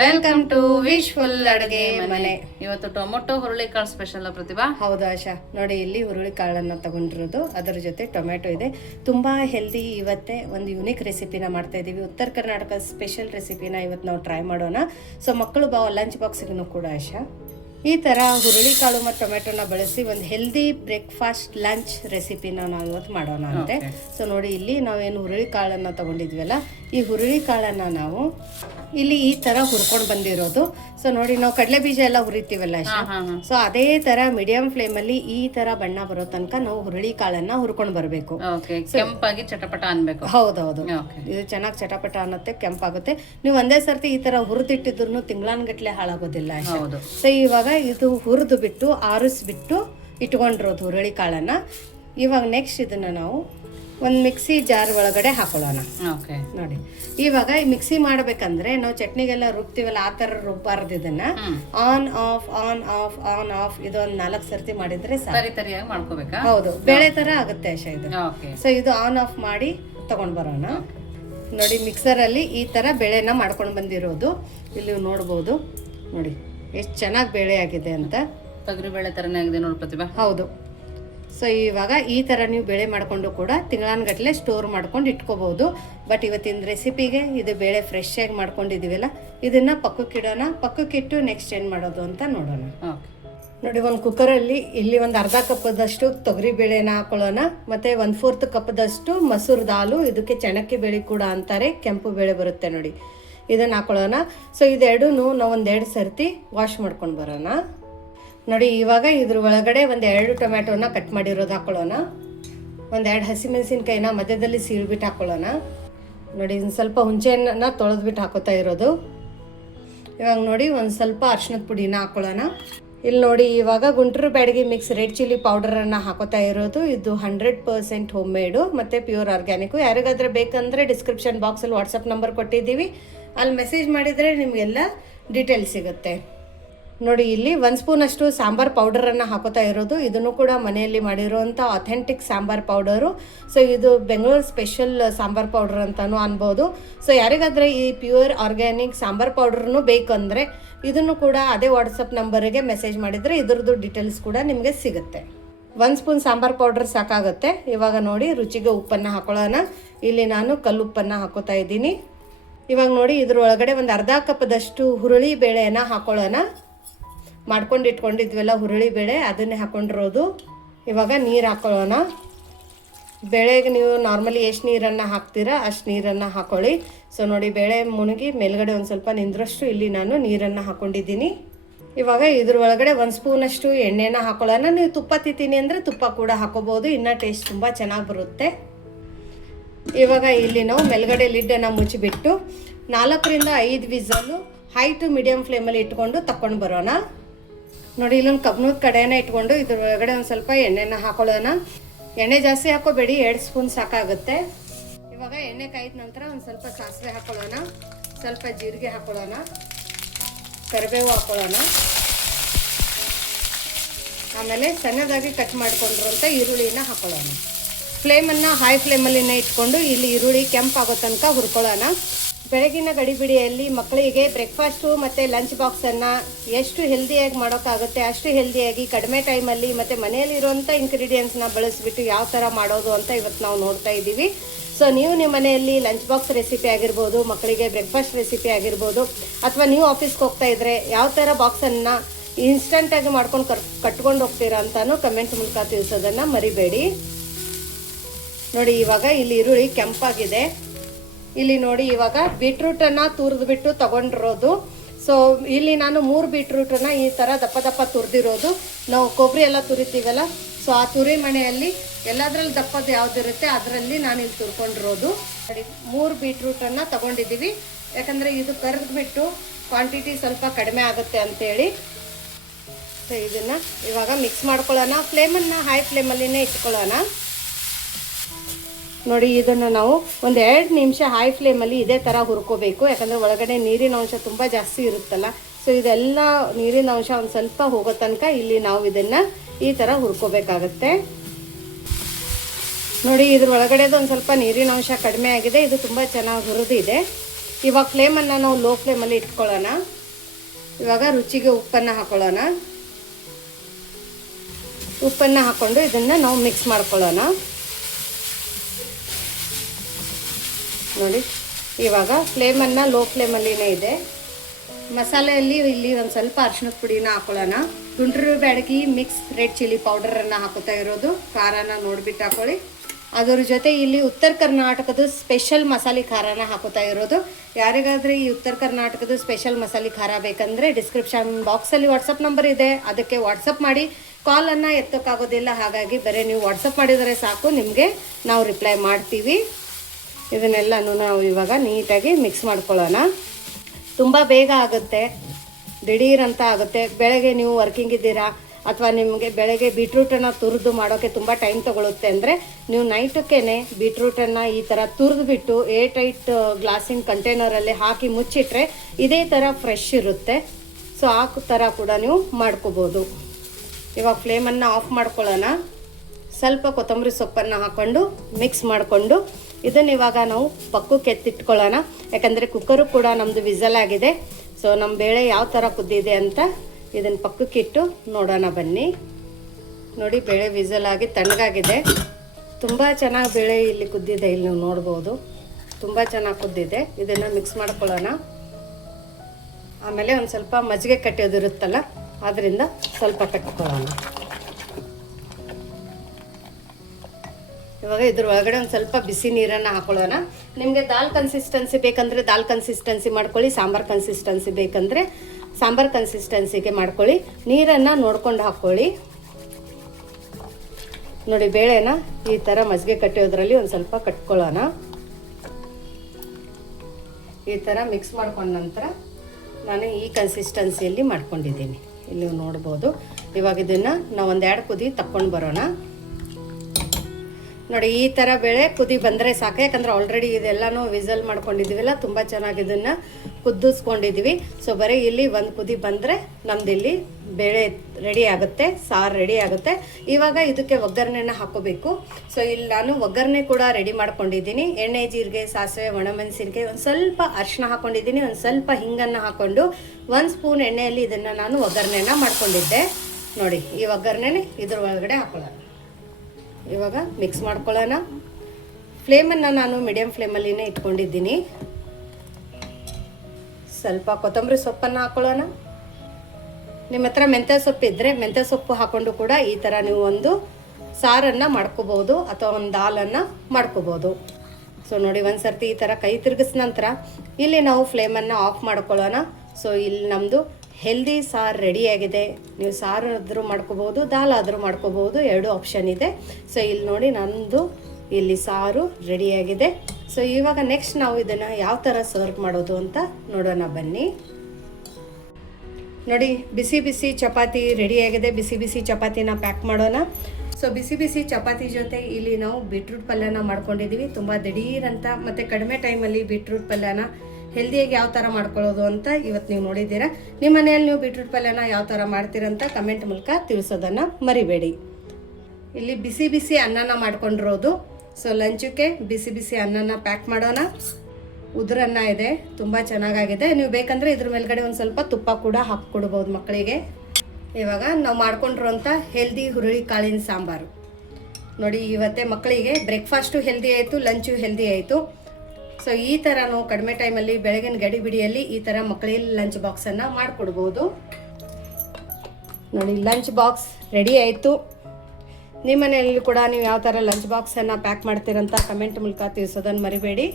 Welcome to wish full ಅಡುಗೆ ಮನೆ. ಇವತ್ತು ಟೊಮೊಟೊ ಹುರುಳಿಕಾಳು ಸ್ಪೆಷಲ್ ಪ್ರತಿಭಾ? ಹೌದು ಆಶಾ. ನೋಡಿ ಇಲ್ಲಿ ಹುರುಳಿ ಕಾಳನ್ನ ತಗೊಂಡಿರೋದು. ಅದರ ಜೊತೆ ಟೊಮೆಟೊ ಇದೆ. ತುಂಬಾ ಹೆಲ್ದಿ ಇವತ್ತೇ ಒಂದು ಯುನಿಕ್ ರೆಸಿಪಿನ ಮಾಡ್ತಾ ಇದ್ದೀವಿ ಉತ್ತರ ಕರ್ನಾಟಕ ಸ್ಪೆಷಲ್ ರೆಸಿಪಿನ ಇವತ್ತು ನಾವು ಟ್ರೈ ಮಾಡೋಣ. ಸೊ ಮಕ್ಕಳು ಬಾ ಲಂಚ್ ಬಾಕ್ಸಿಗೂ ಕೂಡ ಆಶಾ. ಈ ಥರ ಹುರುಳಿ ಕಾಳು ಮತ್ತು ಟೊಮೆಟೊನ ಬಳಸಿ ಒಂದು ಹೆಲ್ದಿ ಬ್ರೇಕ್ಫಾಸ್ಟ್ ಲಂಚ್ ರೆಸಿಪಿನ ನಾವು ಇವತ್ತು ಮಾಡೋಣ ಅಂತೆ. ಸೊ ನೋಡಿ ಇಲ್ಲಿ ನಾವೇನು ಹುರುಳಿ ತೊಗೊಂಡಿದ್ವಲ್ಲ ತಗೊಂಡಿದ್ವಲ್ಲ ಈ ಹುರುಳಿ ಕಾಳನ್ನು ನಾವು ಇಲ್ಲಿ ಈ ಥರ ಹುರ್ಕೊಂಡು ಬಂದಿರೋದು. ಸೊ ನೋಡಿ ನಾವು ಕಡಲೆ ಬೀಜ ಎಲ್ಲ ಹುರಿತೀವಲ್ಲ ಸೊ ಅದೇ ತರ ಮೀಡಿಯಂ ಫ್ಲೇಮ್ ಅಲ್ಲಿ ಈ ತರ ಬಣ್ಣ ಬರೋ ತನಕ ನಾವು ಹುರುಳಿ ಕಾಳನ್ನ ಹುರ್ಕೊಂಡು ಬರಬೇಕು. ಕೆಂಪಾಗಿ ಚಟಪಟ ಅನ್ಬೇಕು. ಹೌದೌದು. ಇದು ಚೆನ್ನಾಗಿ ಚಟಪಟ ಅನ್ನತ್ತೆ ಕೆಂಪಾಗುತ್ತೆ. ನೀವು ಒಂದೇ ಸರ್ತಿ ಈ ತರ ಹುರಿದಿಟ್ಟಿದ್ರು ತಿಂಗಳಾನ್ಗಟ್ಲೆ ಹಾಳಾಗೋದಿಲ್ಲ ಸೊ ಇವಾಗ ಇದು ಹುರಿದು ಬಿಟ್ಟು ಆರಿಸ್ಬಿಟ್ಟು ಇಟ್ಕೊಂಡಿರೋದು ಹುರುಳಿ ಕಾಳನ್ನು ಇವಾಗ ನೆಕ್ಸ್ಟ್ ಇದನ್ನ ನಾವು ಒಂದು ಮಿಕ್ಸಿ ಜಾರ್ ಒಳಗಡೆ ಹಾಕೊಳ್ಳೋಣ. ಓಕೆ ನೋಡಿ. ಇವಾಗ ಈ ಮಿಕ್ಸಿ ಮಾಡಬೇಕಂದ್ರೆ ನಾವು ಚಟ್ನಿಗೆಲ್ಲ ರುಬ್ತೀವಲ್ಲ ಆ ಥರ ರುಬ್ಬಾರ್ದು ಇದನ್ನ. On off on off on off ಇದೊಂದು ನಾಲ್ಕು ಸರ್ತಿ ಮಾಡಿದ್ರೆ ಸಾಕು. ಸರಿ ಸರಿಯಾಗಿ ಮಾಡ್ಕೋಬೇಕಾ? ಹೌದು. ಬೇಳೆ ತರ ಆಗುತ್ತೆ ಆಶಾ ಇದು. ಸೊ ಇದು ಆನ್ ಆಫ್ ಮಾಡಿ ತಗೊಂಡ್ ಬರೋಣ. ನೋಡಿ ಮಿಕ್ಸರ್ ಅಲ್ಲಿ ಈ ತರ ಬೆಳೆನ ಮಾಡ್ಕೊಂಡು ಬಂದಿರೋದು. ಇಲ್ಲಿ ನೋಡ್ಬೋದು. ನೋಡಿ. ಎಷ್ಟು ಚೆನ್ನಾಗಿ ಬೇಳೆ ಆಗಿದೆ ಅಂತ. ತೊಗರಿ ಬೇಳೆ ಥರನೇ ಆಗಿದೆ ನೋಡಿ ಪ್ರತಿಭಾ. ಹೌದು. ಸೊ ಇವಾಗ ಈ ಥರ ನೀವು ಬೇಳೆ ಮಾಡಿಕೊಂಡು ಕೂಡ ತಿಂಗಳಾನ್ಗಟ್ಟಲೆ ಸ್ಟೋರ್ ಮಾಡ್ಕೊಂಡು ಇಟ್ಕೋಬೋದು. ಬಟ್ ಇವತ್ತಿನ ರೆಸಿಪಿಗೆ ಇದು ಬೇಳೆ ಫ್ರೆಶ್ ಆಗಿ ಮಾಡ್ಕೊಂಡಿದ್ದೀವಲ್ಲ ಇದನ್ನ ಪಕ್ಕಕ್ಕಿಡೋಣ ಪಕ್ಕಕ್ಕಿಟ್ಟು ನೆಕ್ಸ್ಟ್ ಏನು ಮಾಡೋದು ಅಂತ ನೋಡೋಣ. ನೋಡಿ ಒಂದು ಕುಕ್ಕರಲ್ಲಿ ಇಲ್ಲಿ ಒಂದು ಅರ್ಧ ಕಪ್ಪದಷ್ಟು ತೊಗರಿ ಬೇಳೆನ ಹಾಕೊಳ್ಳೋಣ. ಮತ್ತೆ ಒಂದು ಫೋರ್ತ್ ಕಪ್ದಷ್ಟು ಮಸೂರ್ ದಾಲು ಇದಕ್ಕೆ ಚಣಕ್ಕೆ ಬೇಳೆ ಕೂಡ ಅಂತಾರೆ ಕೆಂಪು ಬೇಳೆ ಬರುತ್ತೆ ನೋಡಿ. ಇದನ್ನು ಹಾಕೊಳ್ಳೋಣ. ಸೊ ಇದೆರಡೂ ನಾವು ಒಂದೆರಡು ಸರ್ತಿ ವಾಶ್ ಮಾಡ್ಕೊಂಡು ಬರೋಣ. ನೋಡಿ, ಇವಾಗ ಇದ್ರ ಒಳಗಡೆ ಒಂದು ಎರಡು ಟೊಮ್ಯಾಟೋನ ಕಟ್ ಮಾಡಿರೋದು ಹಾಕೊಳ್ಳೋಣ. ಒಂದೆರಡು ಹಸಿಮೆಣಸಿನ್ಕಾಯಿನ ಮಧ್ಯದಲ್ಲಿ ಸೀಳ್ಬಿಟ್ಟು ಹಾಕೊಳ್ಳೋಣ. ನೋಡಿ ಇನ್ನು ಸ್ವಲ್ಪ ಹುಂಚೆಹಣ್ಣನ್ನ ತೊಳೆದ್ಬಿಟ್ಟು ಹಾಕೋತಾ ಇರೋದು. ಇವಾಗ ನೋಡಿ, ಒಂದು ಸ್ವಲ್ಪ ಅರ್ಶಿನದ ಪುಡಿನ ಹಾಕೊಳ್ಳೋಣ. ಇಲ್ಲಿ ನೋಡಿ, ಇವಾಗ Guntur Byadgi mix red chilli ಪೌಡರನ್ನು ಹಾಕೋತಾ ಇರೋದು. ಇದು ಹಂಡ್ರೆಡ್ ಪರ್ಸೆಂಟ್ ಹೋಮ್ ಮೇಡು ಮತ್ತು ಪ್ಯೂರ್ ಆರ್ಗ್ಯಾನಿಕ್ಕು ಯಾರಿಗಾದ್ರೆ ಬೇಕಂದರೆ ಡಿಸ್ಕ್ರಿಪ್ಷನ್ ಬಾಕ್ಸಲ್ಲಿ ವಾಟ್ಸಪ್ ನಂಬರ್ ಕೊಟ್ಟಿದ್ದೀವಿ. ಅಲ್ಲಿ ಮೆಸೇಜ್ ಮಾಡಿದರೆ ನಿಮಗೆಲ್ಲ ಡೀಟೇಲ್ ಸಿಗುತ್ತೆ. ನೋಡಿ, ಇಲ್ಲಿ ಒಂದು ಸ್ಪೂನಷ್ಟು ಸಾಂಬಾರ್ ಪೌಡರನ್ನು ಹಾಕೋತಾ ಇರೋದು. ಇದನ್ನು ಕೂಡ ಮನೆಯಲ್ಲಿ ಮಾಡಿರುವಂಥ ಅಥೆಂಟಿಕ್ ಸಾಂಬಾರ್ ಪೌಡರು ಸೊ ಇದು ಬೆಂಗಳೂರು ಸ್ಪೆಷಲ್ ಸಾಂಬಾರ್ ಪೌಡರ್ ಅಂತಲೂ ಅನ್ಬೋದು. ಸೊ ಯಾರಿಗಾದರೆ ಈ ಪ್ಯೂರ್ ಆರ್ಗ್ಯಾನಿಕ್ ಸಾಂಬಾರ್ ಪೌಡರ್ನು ಬೇಕಂದರೆ ಇದನ್ನು ಕೂಡ ಅದೇ ವಾಟ್ಸಪ್ ನಂಬರಿಗೆ ಮೆಸೇಜ್ ಮಾಡಿದರೆ ಇದ್ರದ್ದು ಡೀಟೇಲ್ಸ್ ಕೂಡ ನಿಮಗೆ ಸಿಗುತ್ತೆ. ಒಂದು ಸ್ಪೂನ್ ಸಾಂಬಾರ್ ಪೌಡರ್ ಸಾಕಾಗುತ್ತೆ. ಇವಾಗ ನೋಡಿ, ರುಚಿಗೆ ಉಪ್ಪನ್ನು ಹಾಕೊಳ್ಳೋಣ. ಇಲ್ಲಿ ನಾನು ಕಲ್ಲುಪ್ಪನ್ನು ಹಾಕೋತಾ ಇದ್ದೀನಿ. ಇವಾಗ ನೋಡಿ ಇದ್ರ ಒಳಗಡೆ ಒಂದು ಅರ್ಧ ಕಪ್ದಷ್ಟು ಹುರುಳಿ ಬೇಳೆನ ಹಾಕೊಳ್ಳೋಣ. ಮಾಡ್ಕೊಂಡು ಇಟ್ಕೊಂಡಿದ್ವಲ್ಲ ಹುರುಳಿ ಬೇಳೆ, ಅದನ್ನೇ ಹಾಕೊಂಡಿರೋದು. ಇವಾಗ ನೀರು ಹಾಕೊಳ್ಳೋಣ. ಬೇಳೆಗೆ ನೀವು ನಾರ್ಮಲಿ ಎಷ್ಟು ನೀರನ್ನು ಹಾಕ್ತೀರಾ ಅಷ್ಟು ನೀರನ್ನು ಹಾಕೊಳ್ಳಿ. ಸೊ ನೋಡಿ ಬೇಳೆ ಮುಣಗಿ ಮೇಲ್ಗಡೆ ಒಂದು ಸ್ವಲ್ಪ ನಿಂದ್ರಷ್ಟು ಇಲ್ಲಿ ನಾನು ನೀರನ್ನು ಹಾಕೊಂಡಿದ್ದೀನಿ. ಇವಾಗ ಇದ್ರ ಒಳಗಡೆ ಒಂದು ಸ್ಪೂನಷ್ಟು ಎಣ್ಣೆನ ಹಾಕೊಳ್ಳೋಣ. ನೀವು ತುಪ್ಪ ತಿಂತೀನಿ ಅಂದರೆ ತುಪ್ಪ ಕೂಡ ಹಾಕೋಬೋದು ಇನ್ನೂ ಟೇಸ್ಟ್ ತುಂಬ ಚೆನ್ನಾಗಿ ಬರುತ್ತೆ. ಇವಾಗ ಇಲ್ಲಿ ನಾವು ಮೇಲ್ಗಡೆ ಲಿಡ್ಡನ್ನು ಮುಚ್ಚಿಬಿಟ್ಟು ನಾಲ್ಕರಿಂದ ಐದು ವಿಸಲು ಹೈ ಟು ಮೀಡಿಯಮ್ ಫ್ಲೇಮಲ್ಲಿ ಇಟ್ಕೊಂಡು ತಕೊಂಡು ಬರೋಣ. ನೋಡಿ, ಇಲ್ಲೊಂದು ಕಬ್ನದ ಕಡೆನೇ ಇಟ್ಕೊಂಡು ಇದ್ರ ಒಳಗಡೆ ಒಂದು ಸ್ವಲ್ಪ ಎಣ್ಣೆನ ಹಾಕೊಳ್ಳೋಣ. ಎಣ್ಣೆ ಜಾಸ್ತಿ ಹಾಕೋಬೇಡಿ ಎರಡು ಸ್ಪೂನ್ ಸಾಕಾಗುತ್ತೆ. ಇವಾಗ ಎಣ್ಣೆ ಕಾಯ್ದ ನಂತರ ಒಂದು ಸ್ವಲ್ಪ ಸಾಸಿವೆ ಹಾಕೊಳ್ಳೋಣ. ಸ್ವಲ್ಪ ಜೀರಿಗೆ ಹಾಕೊಳ್ಳೋಣ. ಕರಿಬೇವು ಹಾಕೊಳ್ಳೋಣ. ಆಮೇಲೆ ಸಣ್ಣದಾಗಿ ಕಟ್ ಮಾಡ್ಕೊಂಡಿರುವಂಥ ಈರುಳ್ಳಿನ ಹಾಕೊಳ್ಳೋಣ. ಫ್ಲೇಮನ್ನು ಹೈ ಫ್ಲೇಮಲ್ಲಿನೇ ಇಟ್ಕೊಂಡು ಇಲ್ಲಿ ಈರುಳ್ಳಿ ಕೆಂಪಾಗೋ ತನಕ ಹುರ್ಕೊಳ್ಳೋಣ. ಬೆಳಗಿನ ಗಡಿಬಿಡಿಯಲ್ಲಿ ಮಕ್ಕಳಿಗೆ ಬ್ರೇಕ್ಫಾಸ್ಟು ಮತ್ತು ಲಂಚ್ ಬಾಕ್ಸನ್ನು ಎಷ್ಟು ಹೆಲ್ದಿಯಾಗಿ ಮಾಡೋಕ್ಕಾಗುತ್ತೆ, ಅಷ್ಟು ಹೆಲ್ದಿಯಾಗಿ ಕಡಿಮೆ ಟೈಮಲ್ಲಿ ಮತ್ತು ಮನೆಯಲ್ಲಿರುವಂಥ ಇಂಗ್ರೀಡಿಯೆಂಟ್ಸ್ನ ಬಳಸಿಬಿಟ್ಟು ಯಾವ ಥರ ಮಾಡೋದು ಅಂತ ಇವತ್ತು ನಾವು ನೋಡ್ತಾ ಇದ್ದೀವಿ. ಸೊ ನೀವು ನಿಮ್ಮ ಮನೆಯಲ್ಲಿ ಲಂಚ್ ಬಾಕ್ಸ್ ರೆಸಿಪಿ ಆಗಿರ್ಬೋದು, ಮಕ್ಕಳಿಗೆ ಬ್ರೇಕ್ಫಾಸ್ಟ್ ರೆಸಿಪಿ ಆಗಿರ್ಬೋದು, ಅಥವಾ ನೀವು ಆಫೀಸ್ಗೆ ಹೋಗ್ತಾ ಇದ್ರೆ ಯಾವ ಥರ ಬಾಕ್ಸನ್ನು ಇನ್ಸ್ಟಂಟಾಗಿ ಮಾಡ್ಕೊಂಡು ಕರ್ ಕಟ್ಕೊಂಡು ಹೋಗ್ತೀರಾ ಅಂತಲೂ ಕಮೆಂಟ್ಸ್ ಮೂಲಕ ತಿಳಿಸೋದನ್ನು ಮರಿಬೇಡಿ. ನೋಡಿ, ಇವಾಗ ಇಲ್ಲಿ ಈರುಳ್ಳಿ ಕೆಂಪಾಗಿದೆ. ಇಲ್ಲಿ ನೋಡಿ, ಇವಾಗ ಬೀಟ್ರೂಟನ್ನು ತುರಿದು ಬಿಟ್ಟು ತಗೊಂಡಿರೋದು. ಸೊ ಇಲ್ಲಿ ನಾನು ಮೂರು ಬೀಟ್ರೂಟನ್ನ ಈ ಥರ ದಪ್ಪ ದಪ್ಪ ತುರಿದಿರೋದು. ನಾವು ಕೊಬ್ಬರಿ ಎಲ್ಲ ತುರಿತೀವಲ್ಲ ಸೊ ಆ ತುರಿ ಮಣೆಯಲ್ಲಿ ಎಲ್ಲದ್ರಲ್ಲಿ ದಪ್ಪದ ಯಾವುದಿರುತ್ತೆ ಅದರಲ್ಲಿ ನಾನು ಇಲ್ಲಿ ತುರ್ಕೊಂಡಿರೋದು. ನೋಡಿ, ಮೂರು ಬೀಟ್ರೂಟನ್ನು ತಗೊಂಡಿದ್ದೀವಿ. ಯಾಕಂದರೆ ಇದು ಕರೆದ್ಬಿಟ್ಟು ಕ್ವಾಂಟಿಟಿ ಸ್ವಲ್ಪ ಕಡಿಮೆ ಆಗುತ್ತೆ ಅಂತೇಳಿ. ಸೊ ಇದನ್ನು ಇವಾಗ ಮಿಕ್ಸ್ ಮಾಡ್ಕೊಳ್ಳೋಣ. ಫ್ಲೇಮನ್ನು ಹೈ ಫ್ಲೇಮಲ್ಲಿನೇ ಇಟ್ಕೊಳ್ಳೋಣ. ನೋಡಿ, ಇದನ್ನು ನಾವು ಒಂದು ಎರಡು ನಿಮಿಷ ಹೈ ಫ್ಲೇಮಲ್ಲಿ ಇದೇ ಥರ ಹುರ್ಕೋಬೇಕು. ಯಾಕಂದರೆ ಒಳಗಡೆ ನೀರಿನ ಅಂಶ ತುಂಬ ಜಾಸ್ತಿ ಇರುತ್ತಲ್ಲ. ಸೊ ಇದೆಲ್ಲ ನೀರಿನ ಅಂಶ ಒಂದು ಸ್ವಲ್ಪ ಹೋಗೋ ತನಕ ಇಲ್ಲಿ ನಾವು ಇದನ್ನು ಈ ಥರ ಹುರ್ಕೋಬೇಕಾಗತ್ತೆ. ನೋಡಿ, ಇದ್ರ ಒಳಗಡೆದು ಒಂದು ಸ್ವಲ್ಪ ನೀರಿನ ಅಂಶ ಕಡಿಮೆ ಆಗಿದೆ. ಇದು ತುಂಬ ಚೆನ್ನಾಗಿ ಹುರಿದಿದೆ. ಇವಾಗ ಫ್ಲೇಮನ್ನು ನಾವು ಲೋ ಫ್ಲೇಮಲ್ಲಿ ಇಟ್ಕೊಳ್ಳೋಣ. ಇವಾಗ ರುಚಿಗೆ ಉಪ್ಪನ್ನು ಹಾಕೊಳ್ಳೋಣ. ಉಪ್ಪನ್ನು ಹಾಕ್ಕೊಂಡು ಇದನ್ನು ನಾವು ಮಿಕ್ಸ್ ಮಾಡ್ಕೊಳ್ಳೋಣ. ನೋಡಿ. ಇವಾಗ ಫ್ಲೇಮನ್ನು ಲೋ ಫ್ಲೇಮಲ್ಲಿನೇ ಇದೆ. ಮಸಾಲೆಯಲ್ಲಿ ಇಲ್ಲಿ ಒಂದು ಸ್ವಲ್ಪ ಅರ್ಶಿಣದ ಪುಡಿನ ಹಾಕೊಳ್ಳೋಣ. ತುಂಡ್ರು ಬ್ಯಾಡಗಿ ಮಿಕ್ಸ್ ರೆಡ್ ಚಿಲ್ಲಿ ಪೌಡರನ್ನು ಹಾಕೋತಾ ಇರೋದು. ಖಾರನ ನೋಡ್ಬಿಟ್ಟು ಹಾಕೊಳ್ಳಿ. ಅದರ ಜೊತೆ ಇಲ್ಲಿ ಉತ್ತರ ಕರ್ನಾಟಕದ ಸ್ಪೆಷಲ್ ಮಸಾಲೆ ಖಾರನ ಹಾಕೋತಾ ಇರೋದು. ಯಾರಿಗಾದ್ರೆ ಈ ಉತ್ತರ ಕರ್ನಾಟಕದ ಸ್ಪೆಷಲ್ ಮಸಾಲೆ ಖಾರ ಬೇಕಂದ್ರೆ ಡಿಸ್ಕ್ರಿಪ್ಷನ್ ಬಾಕ್ಸಲ್ಲಿ ವಾಟ್ಸಪ್ ನಂಬರ್ ಇದೆ. ಅದಕ್ಕೆ ವಾಟ್ಸಪ್ ಮಾಡಿ. ಕಾಲನ್ನು ಎತ್ತೋಕ್ಕಾಗೋದಿಲ್ಲ, ಹಾಗಾಗಿ ಬರೀ ನೀವು ವಾಟ್ಸಪ್ ಮಾಡಿದರೆ ಸಾಕು. ನಿಮಗೆ ನಾವು ರಿಪ್ಲೈ ಮಾಡ್ತೀವಿ. ಇದನ್ನೆಲ್ಲನೂ ನಾವು ಇವಾಗ ನೀಟಾಗಿ ಮಿಕ್ಸ್ ಮಾಡ್ಕೊಳ್ಳೋಣ. ತುಂಬ ಬೇಗ ಆಗುತ್ತೆ. ದಿಢೀರಂತ ಆಗುತ್ತೆ. ಬೆಳಗ್ಗೆ ನೀವು ವರ್ಕಿಂಗ್ ಇದ್ದೀರಾ? ಅಥವಾ ನಿಮಗೆ ಬೆಳಗ್ಗೆ ಬೀಟ್ರೂಟನ್ನು ತುರಿದು ಮಾಡೋಕ್ಕೆ ತುಂಬ ಟೈಮ್ ತೊಗೊಳುತ್ತೆ ಅಂದರೆ ನೀವು ನೈಟಕ್ಕೇ ಬೀಟ್ರೂಟನ್ನು ಈ ಥರ ತುರಿದ್ಬಿಟ್ಟು ಏ ಟೈಟ್ ಗ್ಲಾಸಿನ ಕಂಟೈನರಲ್ಲಿ ಹಾಕಿ ಮುಚ್ಚಿಟ್ರೆ ಇದೇ ಥರ ಫ್ರೆಶ್ ಇರುತ್ತೆ. ಸೊ ಆ ಥರ ಕೂಡ ನೀವು ಮಾಡ್ಕೋಬೋದು. ಇವಾಗ ಫ್ಲೇಮನ್ನು ಆಫ್ ಮಾಡ್ಕೊಳ್ಳೋಣ. ಸ್ವಲ್ಪ ಕೊತ್ತಂಬರಿ ಸೊಪ್ಪನ್ನು ಹಾಕ್ಕೊಂಡು ಮಿಕ್ಸ್ ಮಾಡಿಕೊಂಡು ಇದನ್ನು ಇವಾಗ ನಾವು ಪಕ್ಕಕ್ಕೆ ಎತ್ತಿಟ್ಕೊಳ್ಳೋಣ. ಯಾಕಂದರೆ ಕುಕ್ಕರು ಕೂಡ ನಮ್ಮದು ವಿಸಲ್ ಆಗಿದೆ. ಸೊ ನಮ್ಮ ಬೇಳೆ ಯಾವ ಥರ ಕುದ್ದಿದೆ ಅಂತ ಇದನ್ನು ಪಕ್ಕಕ್ಕಿಟ್ಟು ನೋಡೋಣ ಬನ್ನಿ. ನೋಡಿ, ಬೇಳೆ ವಿಸಲ್ ಆಗಿ ತಣ್ಣಗಾಗಿದೆ. ತುಂಬ ಚೆನ್ನಾಗಿ ಬೇಳೆ ಇಲ್ಲಿ ಕುದ್ದಿದೆ, ಇಲ್ಲಿ ನೀವು ನೋಡ್ಬೋದು. ತುಂಬ ಚೆನ್ನಾಗಿ ಕುದ್ದಿದೆ. ಇದನ್ನು ಮಿಕ್ಸ್ ಮಾಡ್ಕೊಳ್ಳೋಣ. ಆಮೇಲೆ ಒಂದು ಸ್ವಲ್ಪ ಮಜ್ಜಿಗೆ ಕಟ್ಟೋದಿರುತ್ತಲ್ಲ ಅದರಿಂದ ಸ್ವಲ್ಪ ಕಟ್ಕೊಳ್ಳೋಣ. ಇವಾಗ ಇದ್ರ ಒಳಗಡೆ ಒಂದು ಸ್ವಲ್ಪ ಬಿಸಿ ನೀರನ್ನು ಹಾಕೊಳ್ಳೋಣ. ನಿಮಗೆ ದಾಲ್ ಕನ್ಸಿಸ್ಟೆನ್ಸಿ ಬೇಕಂದರೆ ದಾಲ್ ಕನ್ಸಿಸ್ಟೆನ್ಸಿ ಮಾಡ್ಕೊಳ್ಳಿ, ಸಾಂಬಾರ್ ಕನ್ಸಿಸ್ಟೆನ್ಸಿ ಬೇಕಂದರೆ ಸಾಂಬಾರ್ ಕನ್ಸಿಸ್ಟೆನ್ಸಿಗೆ ಮಾಡ್ಕೊಳ್ಳಿ. ನೀರನ್ನು ನೋಡ್ಕೊಂಡು ಹಾಕ್ಕೊಳ್ಳಿ ನೋಡಿ, ಬೇಳೆನ ಈ ಥರ ಮಜ್ಜಿಗೆ ಕಟ್ಟೋದ್ರಲ್ಲಿ ಒಂದು ಸ್ವಲ್ಪ ಕಟ್ಕೊಳ್ಳೋಣ. ಈ ಥರ ಮಿಕ್ಸ್ ಮಾಡ್ಕೊಂಡ ನಂತರ ನಾನು ಈ ಕನ್ಸಿಸ್ಟೆನ್ಸಿಯಲ್ಲಿ ಮಾಡ್ಕೊಂಡಿದ್ದೀನಿ. ಇಲ್ಲಿ ನೋಡ್ಬೋದು. ಇವಾಗ ಇದನ್ನು ನಾವು ಒಂದೆರಡು ಕುದಿ ತಕ್ಕೊಂಡು ಬರೋಣ. ನೋಡಿ, ಈ ಥರ ಬೇಳೆ ಕುದಿ ಬಂದರೆ ಸಾಕು. ಯಾಕಂದ್ರೆ ಆಲ್ರೆಡಿ ಇದೆಲ್ಲನೂ ವಿಸಲ್ ಮಾಡ್ಕೊಂಡಿದ್ದೀವಲ್ಲ, ತುಂಬ ಚೆನ್ನಾಗಿ ಇದನ್ನು ಕುದಿಸ್ಕೊಂಡಿದ್ದೀವಿ. ಸೊ ಬರೀ ಇಲ್ಲಿ ಒಂದು ಕುದಿ ಬಂದರೆ ನಮ್ದಿಲ್ಲಿ ಬೇಳೆ ರೆಡಿ ಆಗುತ್ತೆ, ಸಾರು ರೆಡಿ ಆಗುತ್ತೆ. ಇವಾಗ ಇದಕ್ಕೆ ಒಗ್ಗರಣೆನ ಹಾಕೋಬೇಕು. ಸೊ ಇಲ್ಲಿ ನಾನು ಒಗ್ಗರಣೆ ಕೂಡ ರೆಡಿ ಮಾಡ್ಕೊಂಡಿದ್ದೀನಿ. ಎಣ್ಣೆ, ಜೀರಿಗೆ, ಸಾಸಿವೆ ಒಣಮೆಣಸಿನ್ಕಾಯಿ ಒಂದು ಸ್ವಲ್ಪ ಅರಿಶಿನ ಹಾಕೊಂಡಿದ್ದೀನಿ. ಒಂದು ಸ್ವಲ್ಪ ಹಿಂಗನ್ನು ಹಾಕ್ಕೊಂಡು ಒಂದು ಸ್ಪೂನ್ ಎಣ್ಣೆಯಲ್ಲಿ ಇದನ್ನು ನಾನು ಒಗ್ಗರಣೆನ ಮಾಡ್ಕೊಂಡಿದ್ದೆ. ನೋಡಿ, ಈ ಒಗ್ಗರಣೆನೇ ಇದ್ರ ಒಳಗಡೆ ಹಾಕೊಳ್ಳೋಣ. ಇವಾಗ ಮಿಕ್ಸ್ ಮಾಡ್ಕೊಳ್ಳೋಣ. ಫ್ಲೇಮನ್ನು ನಾನು ಮೀಡಿಯಮ್ ಫ್ಲೇಮಲ್ಲಿನೇ ಇಟ್ಕೊಂಡಿದ್ದೀನಿ. ಸ್ವಲ್ಪ ಕೊತ್ತಂಬರಿ ಸೊಪ್ಪನ್ನು ಹಾಕೊಳ್ಳೋಣ. ನಿಮ್ಮ ಹತ್ರ ಮೆಂತ್ಯ ಸೊಪ್ಪು ಇದ್ದರೆ ಮೆಂತ್ಯ ಸೊಪ್ಪು ಹಾಕ್ಕೊಂಡು ಕೂಡ ಈ ಥರ ನೀವು ಒಂದು ಸಾರನ್ನು ಮಾಡ್ಕೋಬೋದು ಅಥವಾ ಒಂದು ದಾಲನ್ನು ಮಾಡ್ಕೋಬೋದು. ಸೊ ನೋಡಿ ಒಂದು ಸರ್ತಿ ಈ ಥರ ಕೈ ತಿರುಗಿಸ್ ನಂತರ ಇಲ್ಲಿ ನಾವು ಫ್ಲೇಮನ್ನು ಆಫ್ ಮಾಡ್ಕೊಳ್ಳೋಣ. ಸೊ ಇಲ್ಲಿ ನಮ್ಮದು ಹೆಲ್ದಿ ಸಾರು ರೆಡಿಯಾಗಿದೆ. ನೀವು ಸಾರು ಆದರೂ ಮಾಡ್ಕೋಬೋದು ದಾಲ್ ಆದರೂ ಮಾಡ್ಕೋಬೋದು ಎರಡು ಆಪ್ಷನ್ ಇದೆ. ಸೊ ಇಲ್ಲಿ ನೋಡಿ ನಂದು ಇಲ್ಲಿ ಸಾರು ರೆಡಿಯಾಗಿದೆ. ಸೊ ಇವಾಗ ನೆಕ್ಸ್ಟ್ ನಾವು ಇದನ್ನು ಯಾವ ಥರ ಸರ್ವ್ ಮಾಡೋದು ಅಂತ ನೋಡೋಣ ಬನ್ನಿ. ನೋಡಿ, ಬಿಸಿ ಬಿಸಿ ಚಪಾತಿ ರೆಡಿಯಾಗಿದೆ. ಬಿಸಿ ಬಿಸಿ ಚಪಾತಿನ ಪ್ಯಾಕ್ ಮಾಡೋಣ. ಸೊ ಬಿಸಿ ಬಿಸಿ ಚಪಾತಿ ಜೊತೆ ಇಲ್ಲಿ ನಾವು ಬೀಟ್ರೂಟ್ ಪಲ್ಯನ ಮಾಡ್ಕೊಂಡಿದ್ದೀವಿ ತುಂಬ ದಿಢೀರಂತ ಮತ್ತು ಕಡಿಮೆ ಟೈಮಲ್ಲಿ ಬೀಟ್ರೂಟ್ ಪಲ್ಯನ ಹೆಲ್ದಿಯಾಗಿ ಯಾವ ಥರ ಮಾಡ್ಕೊಳ್ಳೋದು ಅಂತ ಇವತ್ತು ನೀವು ನೋಡಿದ್ದೀರಾ. ನಿಮ್ಮ ಮನೆಯಲ್ಲಿ ನೀವು ಬೀಟ್ರೂಟ್ ಪಲ್ಯನ ಯಾವ ಥರ ಮಾಡ್ತೀರಂತ ಕಮೆಂಟ್ ಮೂಲಕ ತಿಳಿಸೋದನ್ನು ಮರಿಬೇಡಿ. ಇಲ್ಲಿ ಬಿಸಿ ಬಿಸಿ ಅನ್ನನ ಮಾಡ್ಕೊಂಡಿರೋದು. ಸೊ ಲಂಚಕ್ಕೆ ಬಿಸಿ ಬಿಸಿ ಅನ್ನನ ಪ್ಯಾಕ್ ಮಾಡೋಣ. ಉದುರನ್ನ ಇದೆ, ತುಂಬ ಚೆನ್ನಾಗಾಗಿದೆ. ನೀವು ಬೇಕಂದರೆ ಇದ್ರ ಮೇಲ್ಗಡೆ ಒಂದು ಸ್ವಲ್ಪ ತುಪ್ಪ ಕೂಡ ಹಾಕ್ಕೊಡ್ಬೋದು ಮಕ್ಕಳಿಗೆ. ಇವಾಗ ನಾವು ಮಾಡ್ಕೊಂಡಿರೋಂಥ ಹೆಲ್ದಿ ಹುರುಳಿ ಕಾಳಿನ ಸಾಂಬಾರು. ನೋಡಿ, ಇವತ್ತೇ ಮಕ್ಕಳಿಗೆ ಬ್ರೇಕ್ಫಾಸ್ಟು ಹೆಲ್ದಿ ಆಯಿತು ಲಂಚು ಹೆಲ್ದಿ ಆಯಿತು. ಸೊ ಈ ಥರ ನಾವು ಕಡಿಮೆ ಟೈಮಲ್ಲಿ ಬೆಳಗಿನ ಗಡಿ ಬಿಡಿಯಲ್ಲಿ ಈ ಥರ ಮಕ್ಕಳಿಗೆ ಲಂಚ್ ಬಾಕ್ಸನ್ನು ಮಾಡಿಕೊಡ್ಬೋದು. ನೋಡಿ ಲಂಚ್ ಬಾಕ್ಸ್ ರೆಡಿ ಆಯಿತು. ನಿಮ್ಮ ಮನೆಯಲ್ಲಿ ಕೂಡ ನೀವು ಯಾವ ಥರ ಲಂಚ್ ಬಾಕ್ಸನ್ನು ಪ್ಯಾಕ್ ಮಾಡ್ತೀರಂತ ಕಮೆಂಟ್ ಮೂಲಕ ತಿಳಿಸೋದನ್ನು ಮರಿಬೇಡಿ.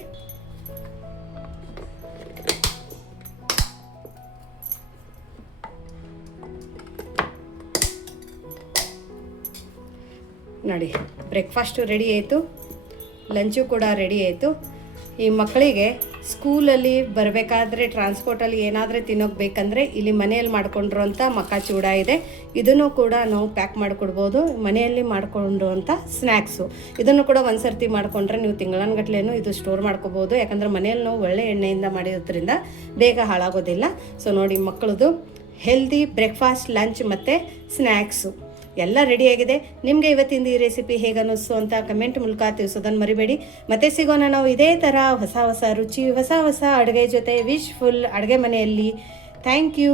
ನೋಡಿ ಬ್ರೇಕ್ಫಾಸ್ಟು ರೆಡಿ ಆಯಿತು. ಲಂಚು ಕೂಡ ರೆಡಿ ಆಯಿತು. ಈ ಮಕ್ಕಳಿಗೆ ಸ್ಕೂಲಲ್ಲಿ ಬರಬೇಕಾದ್ರೆ ಟ್ರಾನ್ಸ್ಪೋರ್ಟಲ್ಲಿ ಏನಾದರೂ ತಿನ್ನೋಕೆ ಬೇಕಂದರೆ ಇಲ್ಲಿ ಮನೆಯಲ್ಲಿ ಮಾಡಿಕೊಂಡಿರೋಂಥ ಮಕ್ಕ ಚೂಡ ಇದೆ. ಇದನ್ನು ಕೂಡ ನಾವು ಪ್ಯಾಕ್ ಮಾಡಿಕೊಡ್ಬೋದು. ಮನೆಯಲ್ಲಿ ಮಾಡಿಕೊಂಡಿರುವಂಥ ಸ್ನ್ಯಾಕ್ಸು ಇದನ್ನು ಕೂಡ ಒಂದು ಸರ್ತಿ ಮಾಡಿಕೊಂಡ್ರೆ ನೀವು ತಿಂಗಳನ್ಗಟ್ಲೆನೂ ಇದು ಸ್ಟೋರ್ ಮಾಡ್ಕೋಬೋದು. ಯಾಕಂದರೆ ಮನೆಯಲ್ಲಿ ನಾವು ಒಳ್ಳೆ ಎಣ್ಣೆಯಿಂದ ಮಾಡಿರೋದ್ರಿಂದ ಬೇಗ ಹಾಳಾಗೋದಿಲ್ಲ. ಸೊ ನೋಡಿ ಮಕ್ಕಳದು ಹೆಲ್ದಿ ಬ್ರೇಕ್ಫಾಸ್ಟ್ ಲಂಚ್ ಮತ್ತು ಸ್ನ್ಯಾಕ್ಸು ಎಲ್ಲ ರೆಡಿಯಾಗಿದೆ ನಿಮಗೆ ಇವತ್ತಿನ ಈ ರೆಸಿಪಿ ಹೇಗೆ ಅನ್ನಿಸ್ತು ಅಂತ ಕಮೆಂಟ್ ಮೂಲಕ ತಿಳಿಸೋದನ್ನು ಮರಿಬೇಡಿ. ಮತ್ತೆ ಸಿಗೋಣ ನಾವು ಇದೇ ಥರ ಹೊಸ ಹೊಸ ರುಚಿ, ಹೊಸ ಹೊಸ ಅಡುಗೆ ಜೊತೆ ವಿಶ್ ಫುಲ್ ಅಡುಗೆ ಮನೆಯಲ್ಲಿ. Thank you